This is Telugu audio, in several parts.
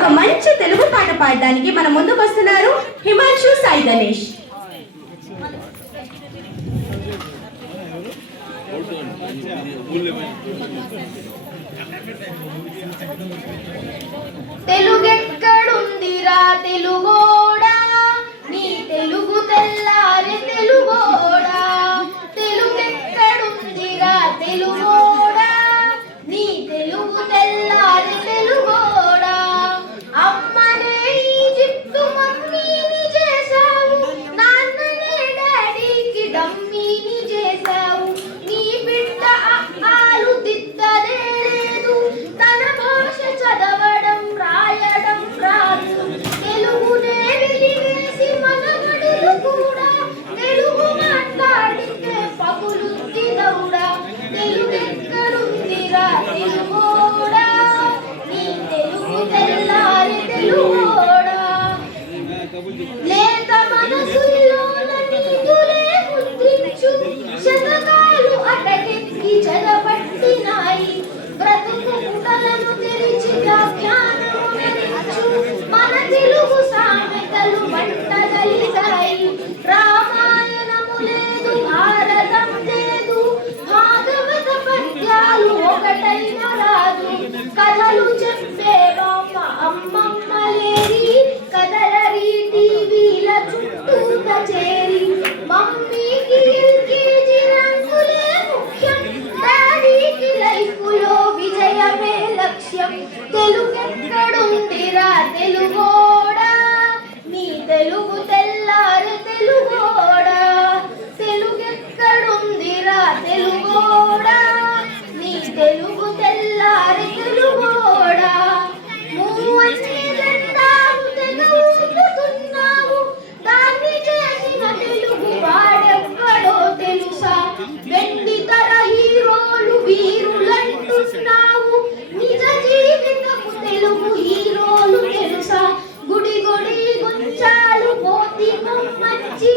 ఒక మంచి తెలుగు పాట పాడడానికి మన ముందుకు వస్తున్నారు హిమాంశు సాయి గణేష్. తెలుగెక్కడుందిరా తెలుగోడా, నీ తెలుగు తెల్లారి తెలుగోడా. తెలుగెక్కడుందిరా తెలుగోడా, నీ తెలుగు తెల్లారి తెలుగోడా. అమ్మనే ఈజిప్టు మమ్మీని చేశావు, నాన్ననే డాడీకి డమ్మీని చేశావు. నీ బిడ్డ ఆలు దిద్దలేదు, తన భాష చదవడం రాయడం రాదు. తెలుగునే వెలివేసి మనవడులు కూడా తెలుగు మాట్లాడితే పగులుద్ది దౌడా. తెలుగెక్కడుందిరా తెలుగోడా, నీ తెలుగు తెల్లారి తెలుగోడా. లేత మనసుల్లోన నీతులే ముద్రించు, శతకాలు అటకెక్కి చెదపట్టినాయి. బ్రతుకు పుటలను తెరిచి వ్యాఖ్యానము నెరచు, మన తెలుగు సామెతలు పట్టగలిగాయి. రామాయణము లేదు, భారతం లేదు, భాగవత పద్యాలు ఒకటైన రాదు. కథలు చెప్పేవమ్మ అమ్మమ్మ లేరి, కథలరి టీవీల చుట్టూత చేరి. మమ్మీకి ఎల్కేజీ ర్యాంకులే ముఖ్యం, డాడీకి లైఫ్లో విజయమే లక్ష్యం. తెలుగెక్కడుందిరా తెలుగోడా, నీ తెలుగు తెల్లారి తెలుగోడా. తెలుగెక్కడుందిరా తెలుగోడా, నీ తెలుగు తెల్లారి తెలుగోడా. మూవన్నీ జెండాలు తెగ ఊపుతున్నావు, దాన్ని చేసిన తెలుగు వాడెవ్వడో తెలుసా. వెండి తర హీరోలు వీరులంటున్నావు, నిజ జీవితపు తెలుగు హీరోలు తెలుసా. గుడి గుడి గుంచాలు పోతి కొమ్మచ్చి,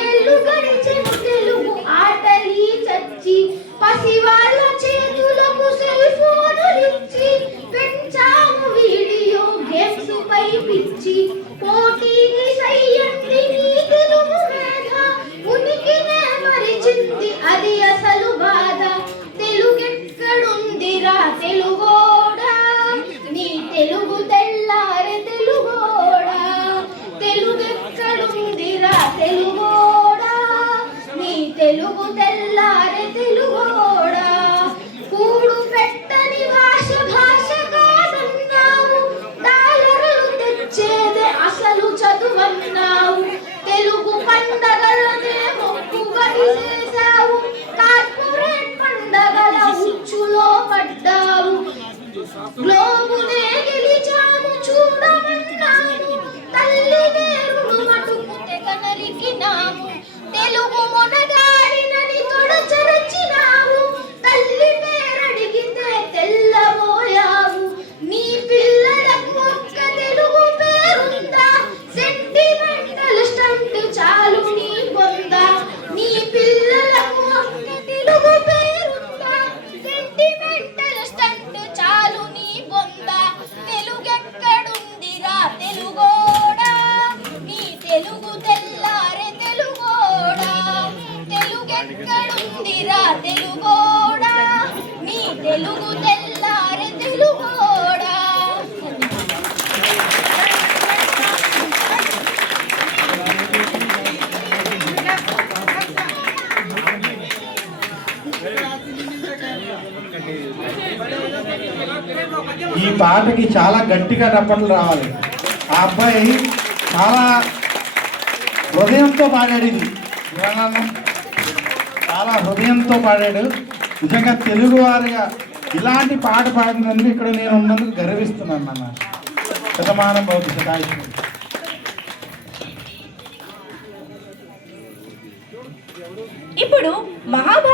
ఏళ్ళు గడిచెను తెలుగు ఆటలి చచ్చి. పసివాళ్ళ చేతులకు సెల్ ఫోనులిచ్చి, పెంచాము వీడియో గేమ్స్ పై పిచ్చి. పోటీకి సయ్యంది నీ తెలుగు మేధ, ఉనికినే మరిచింది అది అసలు బాధ. తెలుగెక్కడుందిరా తెలుగోడా, నీ తెలుగు తెల్లారి తెలుగోడా. తెలుగెక్కడుందిరా తెలుగోడా, నీ తెలుగు తెల్లారి తెలుగోడా. కూడు పెట్టని భాష భాష కాదన్నావు, డాలర్లు తెచ్చేదే అసలు చదువన్నావు. తెలుగు పండగలనే మొక్కుగా చేశావు, కార్పొరేట్ పండగల ఉచ్చులో పడ్డావు. గ్లోబునే గెలిచాము చూడమన్నాము, తల్లి నేరుడు మటుకు తెగ నరికినాము. తెలుగు మొనగాడినని తొడచరచినావు, తల్లి పేరడిగితే తెల్లబోయావు. నీ పిల్లలకు ఒక్క తెలుగు పేరుందా, సెంటిమెంటల్ స్టంట్ చాలు నీ బొందా. నీ పిల్లలకు ఒక్క తెలుగు పేరుందా, సెంటిమెంటల్ స్టంట్ చాలు నీ బొందా. తెలుగెక్కడుందిరా తెలుగోడా, నీ తెలుగు తెల్లారి తెలుగోడా. తెలుగెక్కడుందిరా తెలుగోడా, నీ తెలుగు తెల్లారి తెలుగోడా. ఈ పాటకి చాలా గట్టిగా డప్పట్లు రావాలి. ఆ అబ్బాయి చాలా హృదయంతో పాడాడు, ఇది చాలా హృదయంతో పాడాడు. నిజంగా తెలుగు వారిగా ఇలాంటి పాట పాడినందుకు ఇక్కడ నేను ఉన్నందుకు గర్విస్తున్నాను అన్న. శతమానం భవతి. ఇప్పుడు మహాభారత